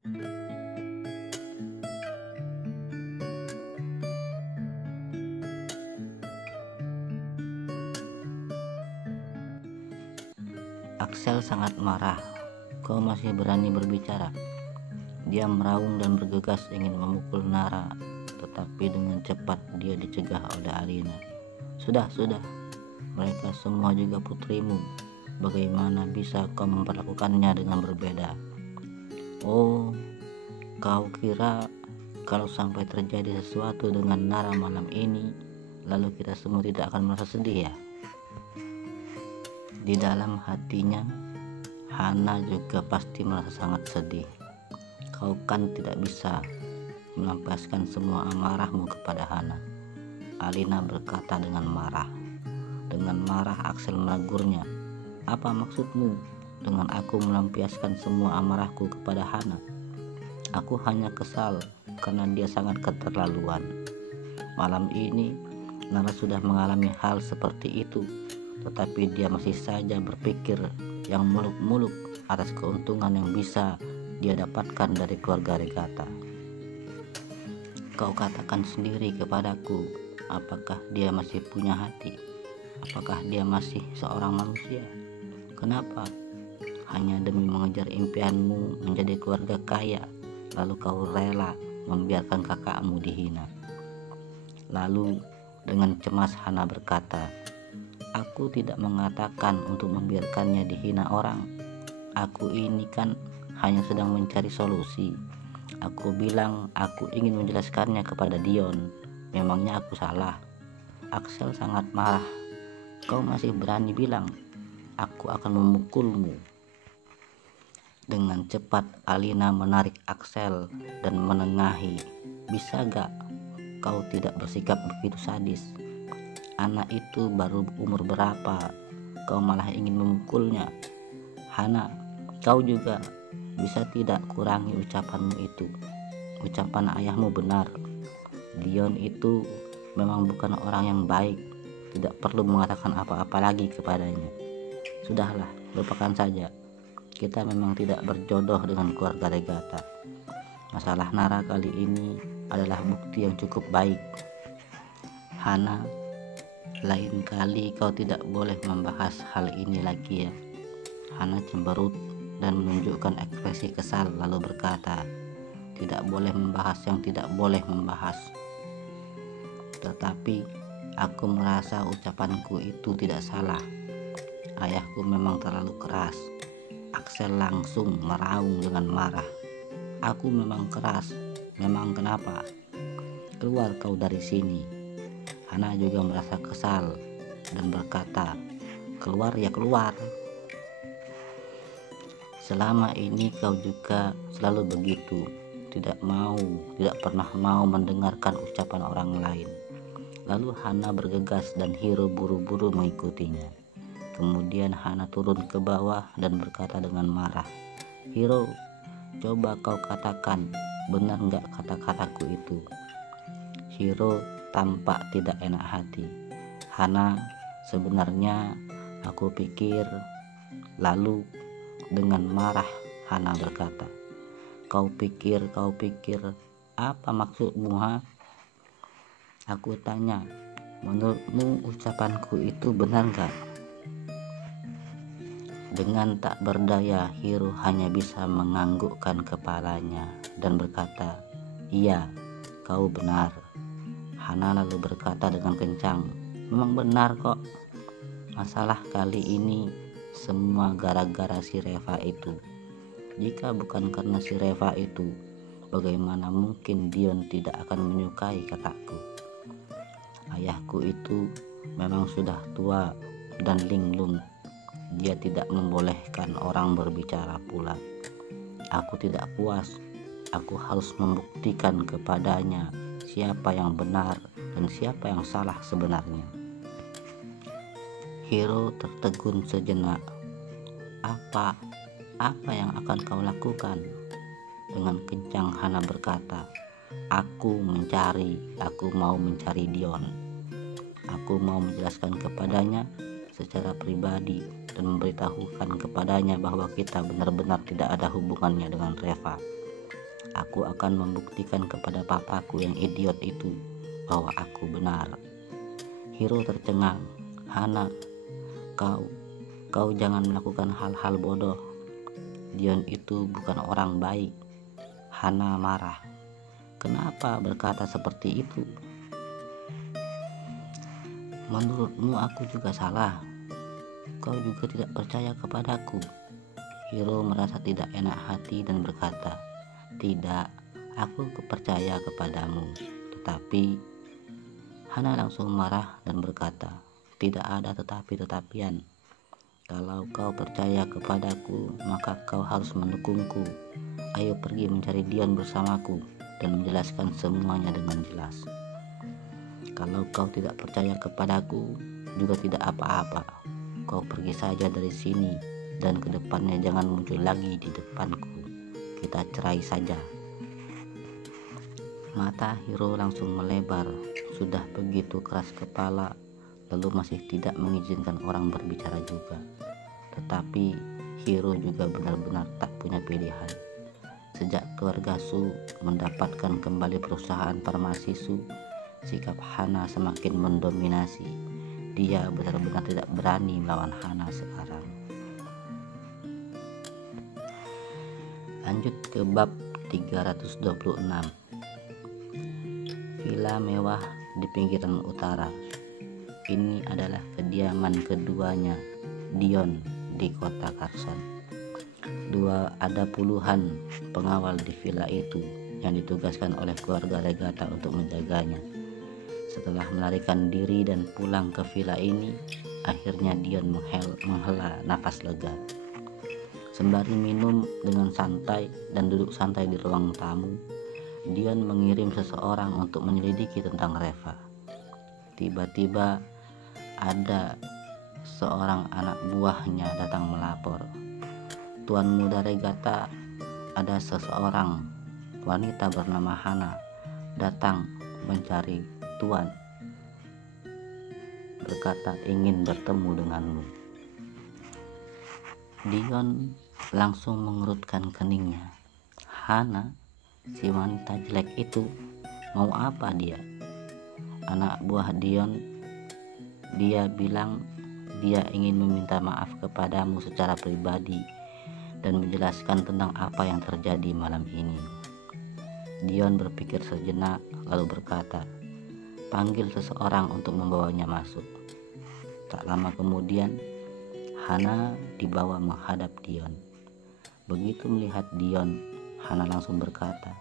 Axel sangat marah. Kau masih berani berbicara? Dia meraung dan bergegas ingin memukul Nara, tetapi dengan cepat dia dicegah oleh Alina. Sudah, mereka semua juga putrimu. Bagaimana bisa kau memperlakukannya dengan berbeda? Oh, kau kira kalau sampai terjadi sesuatu dengan Nara malam ini, lalu kita semua tidak akan merasa sedih ya? Di dalam hatinya, Hana juga pasti merasa sangat sedih. Kau kan tidak bisa melampiaskan semua amarahmu kepada Hana. Alina berkata dengan marah. Dengan marah Axel menegurnya. Apa maksudmu dengan aku melampiaskan semua amarahku kepada Hana? Aku hanya kesal karena dia sangat keterlaluan. Malam ini Nara sudah mengalami hal seperti itu, tetapi dia masih saja berpikir yang muluk-muluk atas keuntungan yang bisa dia dapatkan dari keluarga Regatta. Kau katakan sendiri kepadaku, apakah dia masih punya hati? Apakah dia masih seorang manusia? Kenapa? Hanya demi mengejar impianmu menjadi keluarga kaya, lalu kau rela membiarkan kakakmu dihina. Lalu dengan cemas Hana berkata, aku tidak mengatakan untuk membiarkannya dihina orang. Aku ini kan hanya sedang mencari solusi. Aku bilang aku ingin menjelaskannya kepada Dion. Memangnya aku salah? Axel sangat marah. Kau masih berani bilang aku akan memukulmu. Dengan cepat Alina menarik Axel dan menengahi. Bisa gak kau tidak bersikap begitu sadis? Anak itu baru umur berapa, kau malah ingin memukulnya? Hana, kau juga bisa tidak kurangi ucapanmu itu. Ucapan ayahmu benar. Dion itu memang bukan orang yang baik. Tidak perlu mengatakan apa-apa lagi kepadanya. Sudahlah, lupakan saja. Kita memang tidak berjodoh dengan keluarga Regatta. Masalah Nara kali ini adalah bukti yang cukup baik. Hana, lain kali kau tidak boleh membahas hal ini lagi ya. Hana cemberut dan menunjukkan ekspresi kesal lalu berkata, tidak boleh membahas yang tidak boleh membahas. Tetapi aku merasa ucapanku itu tidak salah. Ayahku memang terlalu keras. Axel langsung meraung dengan marah. Aku memang keras. Memang kenapa? Keluar kau dari sini. Hana juga merasa kesal dan berkata, keluar ya keluar. Selama ini kau juga selalu begitu, tidak pernah mau mendengarkan ucapan orang lain. Lalu Hana bergegas dan Hiro buru-buru mengikutinya. Kemudian Hana turun ke bawah dan berkata dengan marah, Hiro, coba kau katakan, benar nggak kata-kataku itu? Hiro tampak tidak enak hati. Hana, sebenarnya aku pikir. Lalu dengan marah Hana berkata, kau pikir apa maksudmu ha? Aku tanya, menurutmu ucapanku itu benar gak? Dengan tak berdaya Hiro hanya bisa menganggukkan kepalanya dan berkata, iya, kau benar. Hana lalu berkata dengan kencang, memang benar kok. Masalah kali ini semua gara-gara si Reva itu. Jika bukan karena si Reva itu, bagaimana mungkin Dion tidak akan menyukai kakakku? Ayahku itu memang sudah tua dan linglung. Dia tidak membolehkan orang berbicara pula. Aku tidak puas. Aku harus membuktikan kepadanya siapa yang benar dan siapa yang salah sebenarnya. Hiro tertegun sejenak. Apa yang akan kau lakukan? Dengan kencang Hana berkata, aku mau mencari Dion. Aku mau menjelaskan kepadanya secara pribadi dan memberitahukan kepadanya bahwa kita benar-benar tidak ada hubungannya dengan Reva. Aku akan membuktikan kepada papaku yang idiot itu bahwa aku benar. Hiro tercengang. Hana, kau jangan melakukan hal-hal bodoh. Dion itu bukan orang baik. Hana marah. Kenapa berkata seperti itu? Menurutmu aku juga salah. Kau juga tidak percaya kepadaku. Hiro merasa tidak enak hati dan berkata, tidak, aku percaya kepadamu. Tetapi Hana langsung marah dan berkata, tidak ada tetapi-tetapian. Kalau kau percaya kepadaku, maka kau harus mendukungku. Ayo pergi mencari Dion bersamaku dan menjelaskan semuanya dengan jelas. Kalau kau tidak percaya kepadaku, juga tidak apa-apa. Kau pergi saja dari sini dan kedepannya jangan muncul lagi di depanku. Kita cerai saja. Mata Hiro langsung melebar. Sudah begitu keras kepala, lalu masih tidak mengizinkan orang berbicara juga. Tetapi Hiro juga benar-benar tak punya pilihan. Sejak keluarga Su mendapatkan kembali perusahaan farmasi Su, sikap Hana semakin mendominasi. Dia benar-benar tidak berani melawan Hana sekarang. Lanjut ke bab 326. Villa mewah di pinggiran utara. Ini adalah kediaman keduanya, Dion, di kota Karsan. Ada puluhan pengawal di villa itu yang ditugaskan oleh keluarga Regata untuk menjaganya. Setelah melarikan diri dan pulang ke villa ini, akhirnya Dion menghela nafas lega. Sembari minum dengan santai dan duduk santai di ruang tamu, Dion mengirim seseorang untuk menyelidiki tentang Reva. Tiba-tiba ada seorang anak buahnya datang melapor. Tuan muda Regata, ada seseorang wanita bernama Hana datang mencari Tuan, berkata ingin bertemu denganmu. Dion langsung mengerutkan keningnya. Hana, si wanita jelek itu, mau apa dia? Anak buah Dion, dia bilang dia ingin meminta maaf kepadamu secara pribadi dan menjelaskan tentang apa yang terjadi malam ini. Dion berpikir sejenak lalu berkata, panggil seseorang untuk membawanya masuk. Tak lama kemudian, Hana dibawa menghadap Dion. Begitu melihat Dion, Hana langsung berkata,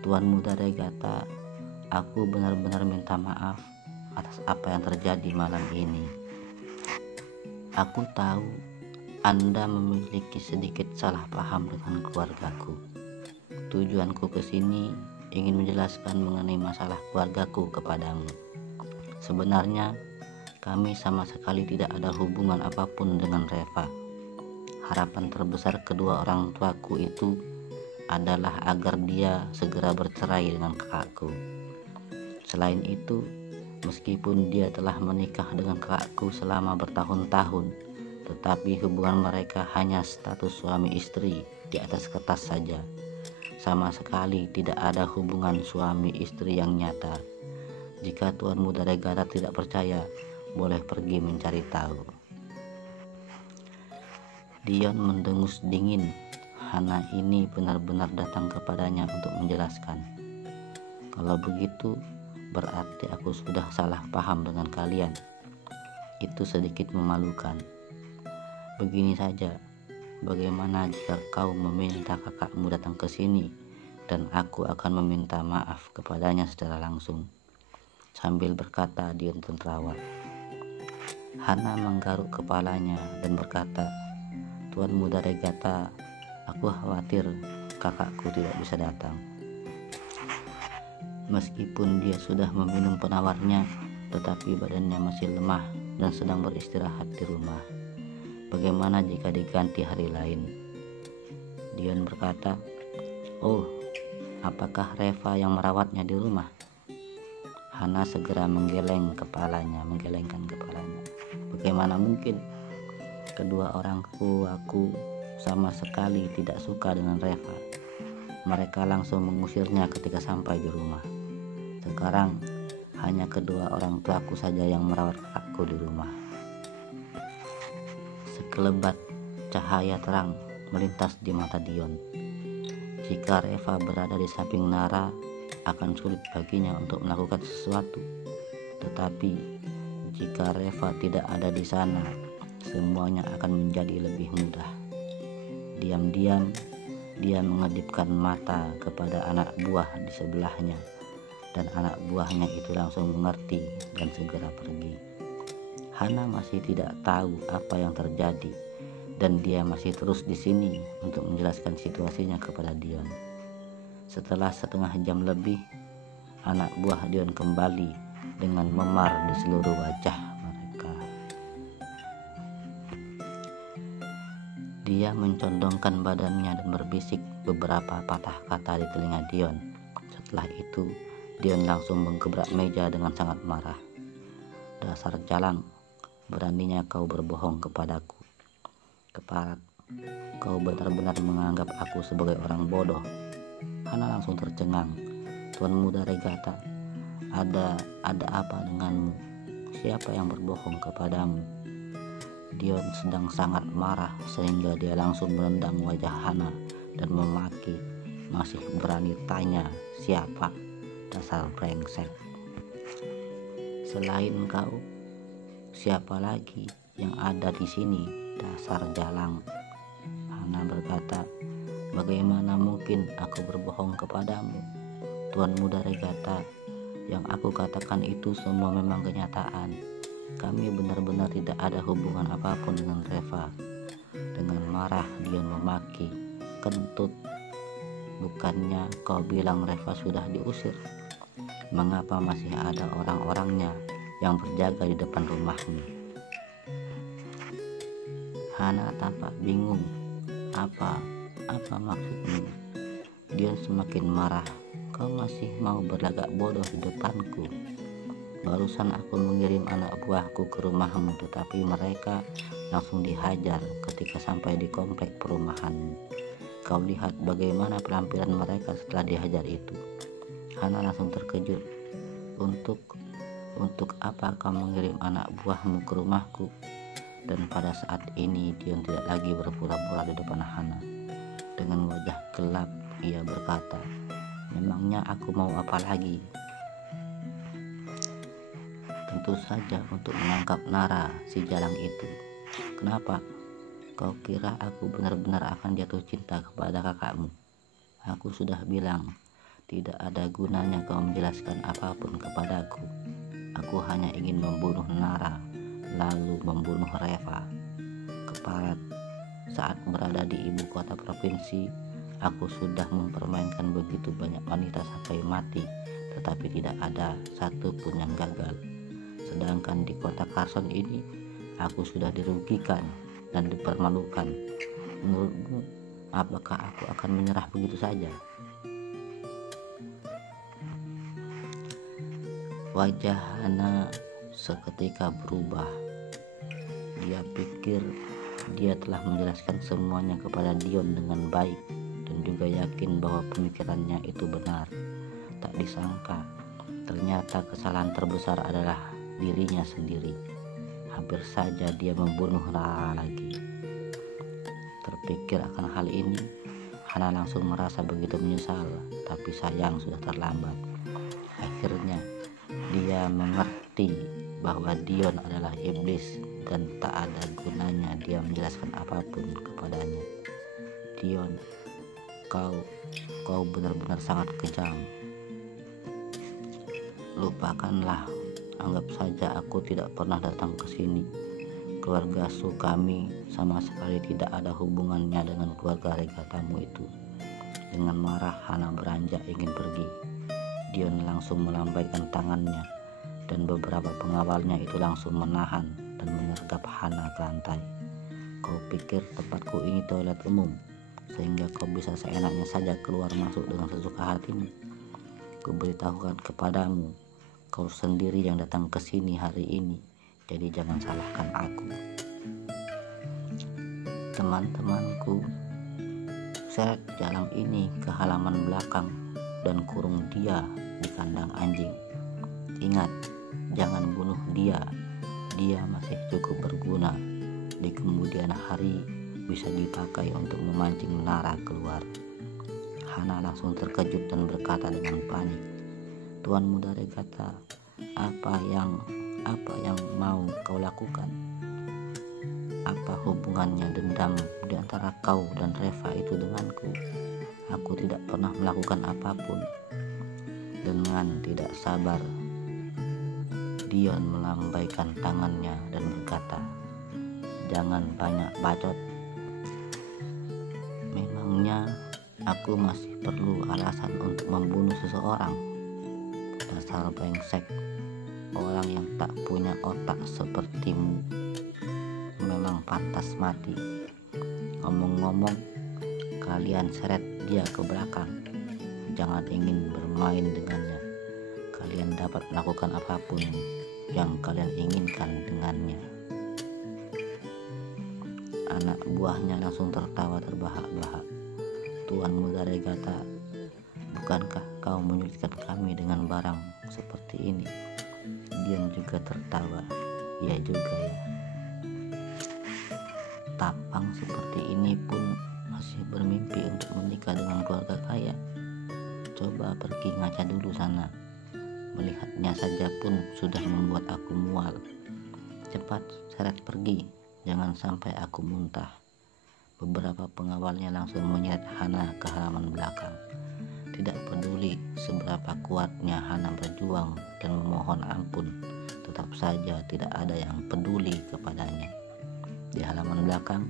Tuan muda Regata, aku benar-benar minta maaf atas apa yang terjadi malam ini. Aku tahu Anda memiliki sedikit salah paham dengan keluargaku. Tujuanku ke sini ingin menjelaskan mengenai masalah keluargaku kepadamu. Sebenarnya kami sama sekali tidak ada hubungan apapun dengan Reva. Harapan terbesar kedua orang tuaku itu adalah agar dia segera bercerai dengan kakakku. Selain itu, meskipun dia telah menikah dengan kakakku selama bertahun-tahun, tetapi hubungan mereka hanya status suami istri di atas kertas saja. Sama sekali tidak ada hubungan suami istri yang nyata. Jika Tuan muda Regata tidak percaya, boleh pergi mencari tahu. Dion mendengus dingin. Hana ini benar-benar datang kepadanya untuk menjelaskan. Kalau begitu, berarti aku sudah salah paham dengan kalian. Itu sedikit memalukan. Begini saja, bagaimana jika kau meminta kakakmu datang ke sini dan aku akan meminta maaf kepadanya secara langsung? Sambil berkata Dion tertawa. Hana menggaruk kepalanya dan berkata, Tuan muda Regata, aku khawatir kakakku tidak bisa datang. Meskipun dia sudah meminum penawarnya, tetapi badannya masih lemah dan sedang beristirahat di rumah. Bagaimana jika diganti hari lain? Dion berkata, oh, apakah Reva yang merawatnya di rumah? Hana segera menggelengkan kepalanya. Bagaimana mungkin? Kedua orang tuaku sama sekali tidak suka dengan Reva. Mereka langsung mengusirnya ketika sampai di rumah. Sekarang hanya kedua orang tuaku saja yang merawat kakakku di rumah. Sekelebat cahaya terang melintas di mata Dion. Jika Reva berada di samping Nara, akan sulit baginya untuk melakukan sesuatu. Tetapi jika Reva tidak ada di sana, semuanya akan menjadi lebih mudah. Diam-diam dia mengedipkan mata kepada anak buah di sebelahnya, dan anak buahnya itu langsung mengerti dan segera pergi. Hana masih tidak tahu apa yang terjadi, dan dia masih terus di sini untuk menjelaskan situasinya kepada Dion. Setelah setengah jam lebih, anak buah Dion kembali dengan memar di seluruh wajah mereka. Dia mencondongkan badannya dan berbisik beberapa patah kata di telinga Dion. Setelah itu, Dion langsung menggebrak meja dengan sangat marah. "Dasar jalang, beraninya kau berbohong kepadaku. Keparat, kau benar-benar menganggap aku sebagai orang bodoh." Hana langsung tercengang. "Tuan Muda Regata, ada apa denganmu? Siapa yang berbohong kepadamu?" Dion sedang sangat marah sehingga dia langsung menendang wajah Hana dan memaki. "Masih berani tanya siapa? Dasar brengsek. Selain kau, siapa lagi yang ada di sini? Dasar jalang." Hana berkata, "Bagaimana mungkin aku berbohong kepadamu? Tuan Muda Regata, yang aku katakan itu semua memang kenyataan. Kami benar-benar tidak ada hubungan apapun dengan Reva." Dengan marah Dion memaki, "Kentut, bukannya kau bilang Reva sudah diusir? Mengapa masih ada orang-orangnya yang berjaga di depan rumahmu?" Hana tampak bingung. Apa maksudmu?" Dion semakin marah. "Kau masih mau berlagak bodoh di depanku? Barusan aku mengirim anak buahku ke rumahmu, tetapi mereka langsung dihajar ketika sampai di komplek perumahan. Kau lihat bagaimana penampilan mereka setelah dihajar itu." Hana langsung terkejut. Untuk apa kau mengirim anak buahmu ke rumahku?" Dan pada saat ini Dion tidak lagi berpura-pura di depan Hana. Dengan wajah gelap ia berkata, "Memangnya aku mau apa lagi? Tentu saja untuk menangkap Nara, si jalang itu. Kenapa? Kau kira aku benar-benar akan jatuh cinta kepada kakakmu? Aku sudah bilang, tidak ada gunanya kau menjelaskan apapun kepadaku. Aku hanya ingin membunuh Nara, lalu membunuh Reva. Keparat, saat berada di ibu kota provinsi, aku sudah mempermainkan begitu banyak wanita sampai mati, tetapi tidak ada satupun yang gagal. Sedangkan di kota Carson ini, aku sudah dirugikan dan dipermalukan. Menurutmu, apakah aku akan menyerah begitu saja?" Wajah Hana seketika berubah. Dia pikir dia telah menjelaskan semuanya kepada Dion dengan baik dan juga yakin bahwa pemikirannya itu benar. Tak disangka, ternyata kesalahan terbesar adalah dirinya sendiri. Hampir saja dia membunuh Rara lagi. Terpikir akan hal ini, Hana langsung merasa begitu menyesal, tapi sayang sudah terlambat. Akhirnya dia mengerti bahwa Dion adalah iblis dan tak ada gunanya dia menjelaskan apapun kepadanya. "Dion, kau benar-benar sangat kejam. Lupakanlah, anggap saja aku tidak pernah datang ke sini. Keluarga Su kami sama sekali tidak ada hubungannya dengan keluarga Regatamu itu." Dengan marah Hana beranjak ingin pergi. Dion langsung melambaikan tangannya dan beberapa pengawalnya itu langsung menahan dan menyergap Hana ke lantai. "Kau pikir tempatku ini toilet umum sehingga kau bisa seenaknya saja keluar masuk dengan sesuka hatimu? Kuberitahukan kepadamu, kau sendiri yang datang ke sini hari ini, jadi jangan salahkan aku." Teman-temanku, Seret jalang ini ke halaman belakang dan kurung dia di kandang anjing. Ingat, jangan bunuh dia. Dia masih cukup berguna. Di kemudian hari bisa dipakai untuk memancing menara keluar. Hana langsung terkejut dan berkata dengan panik, "Tuan Muda Regata, apa yang mau kau lakukan? Apa hubungannya dendam di antara kau dan Reva itu denganku? Aku tidak pernah melakukan apapun." Dengan tidak sabar, Dion melambaikan tangannya dan berkata, "Jangan banyak bacot. Memangnya aku masih perlu alasan untuk membunuh seseorang? Dasar brengsek, orang yang tak punya otak sepertimu memang pantas mati. Ngomong-ngomong, kalian seret dia ke belakang. Jangan ingin bermain dengannya. Kalian dapat melakukan apapun yang kalian inginkan dengannya." Anak buahnya langsung tertawa terbahak-bahak. "Tuan Muda Regata, bukankah kau menyulitkan kami dengan barang seperti ini?" Dion juga tertawa. "Iya juga ya. Tapang seperti ini pun masih bermimpi untuk menikah dengan keluarga kaya. Coba pergi ngaca dulu sana. Melihatnya saja pun sudah membuat aku mual. Cepat seret pergi, jangan sampai aku muntah." Beberapa pengawalnya langsung menyeret Hana ke halaman belakang. Tidak peduli seberapa kuatnya Hana berjuang dan memohon ampun, tetap saja tidak ada yang peduli kepadanya. Di halaman belakang,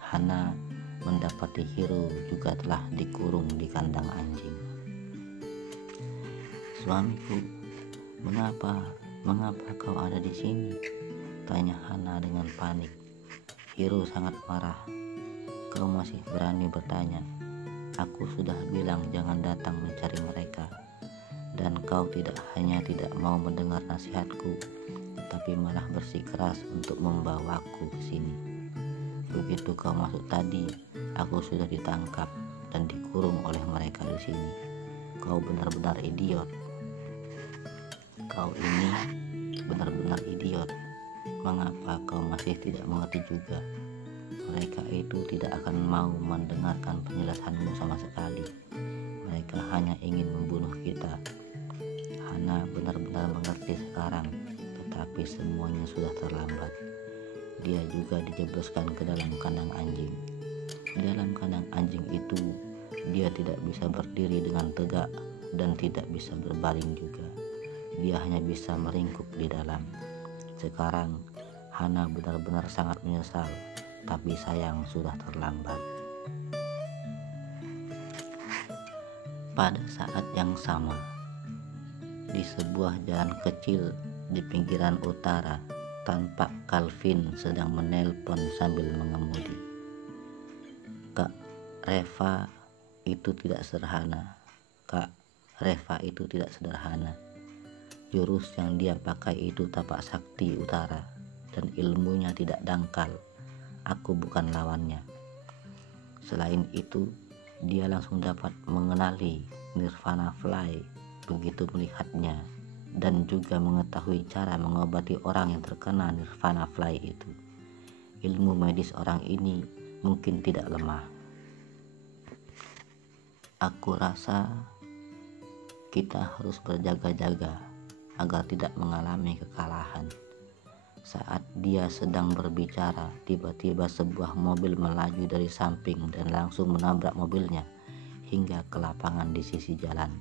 Hana mendapati Hiro juga telah dikurung di kandang anjing. "Suamiku, mengapa kau ada di sini?" tanya Hana dengan panik. Hiro sangat marah. "Kau masih berani bertanya? Aku sudah bilang jangan datang mencari mereka. Dan kau tidak hanya tidak mau mendengar nasihatku, tetapi malah bersikeras untuk membawaku ke sini. Begitu kau masuk tadi, aku sudah ditangkap dan dikurung oleh mereka di sini. Kau benar-benar idiot. Kau ini benar-benar idiot. Mengapa kau masih tidak mengerti juga? Mereka itu tidak akan mau mendengarkan penjelasanmu sama sekali. Mereka hanya ingin membunuh kita." Hana benar-benar mengerti sekarang, tetapi semuanya sudah terlambat. Dia juga dijebloskan ke dalam kandang anjing. Di dalam kandang anjing itu, dia tidak bisa berdiri dengan tegak dan tidak bisa berbaring juga. Dia hanya bisa meringkuk di dalam. Sekarang, Hana benar-benar sangat menyesal, tapi sayang sudah terlambat. Pada saat yang sama, di sebuah jalan kecil di pinggiran utara, tampak Calvin sedang menelpon sambil mengemudi. "Kak, Reva itu tidak sederhana. Kak, Reva itu tidak sederhana. Jurus yang dia pakai itu tapak sakti utara dan ilmunya tidak dangkal. Aku bukan lawannya. Selain itu, dia langsung dapat mengenali Nirvana Fly begitu melihatnya, dan juga mengetahui cara mengobati orang yang terkena Nirvana Fly itu. Ilmu medis orang ini mungkin tidak lemah. Aku rasa kita harus berjaga-jaga agar tidak mengalami kekalahan." Saat dia sedang berbicara, tiba-tiba sebuah mobil melaju dari samping dan langsung menabrak mobilnya hingga ke lapangan di sisi jalan.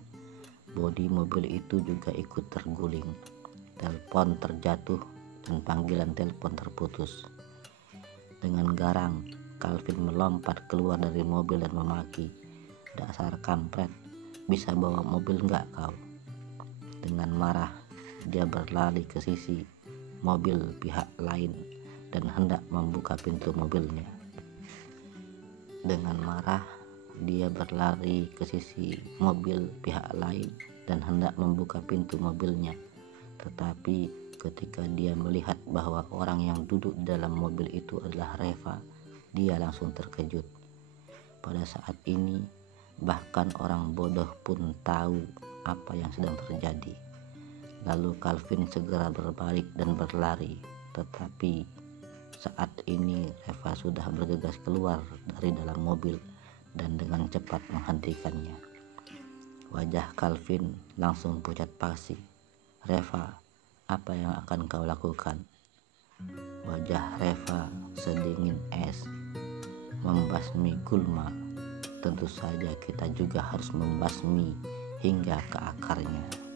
Bodi mobil itu juga ikut terguling. Telepon terjatuh dan panggilan telepon terputus. Dengan garang, Calvin melompat keluar dari mobil dan memaki, "Dasar kampret, bisa bawa mobil nggak kau?" Dengan marah, dia berlari ke sisi mobil pihak lain dan hendak membuka pintu mobilnya. Dengan marah, dia berlari ke sisi mobil pihak lain dan hendak membuka pintu mobilnya. Tetapi ketika dia melihat bahwa orang yang duduk di dalam mobil itu adalah Reva, dia langsung terkejut. pada saat ini. Bahkan orang bodoh pun tahu apa yang sedang terjadi. Lalu Calvin segera berbalik dan berlari, tetapi saat ini Reva sudah bergegas keluar dari dalam mobil dan dengan cepat menghentikannya. Wajah Calvin langsung pucat pasi. "Reva, apa yang akan kau lakukan?" Wajah Reva sedingin es. "Membasmi gulma. Tentu saja kita juga harus membasmi hingga ke akarnya."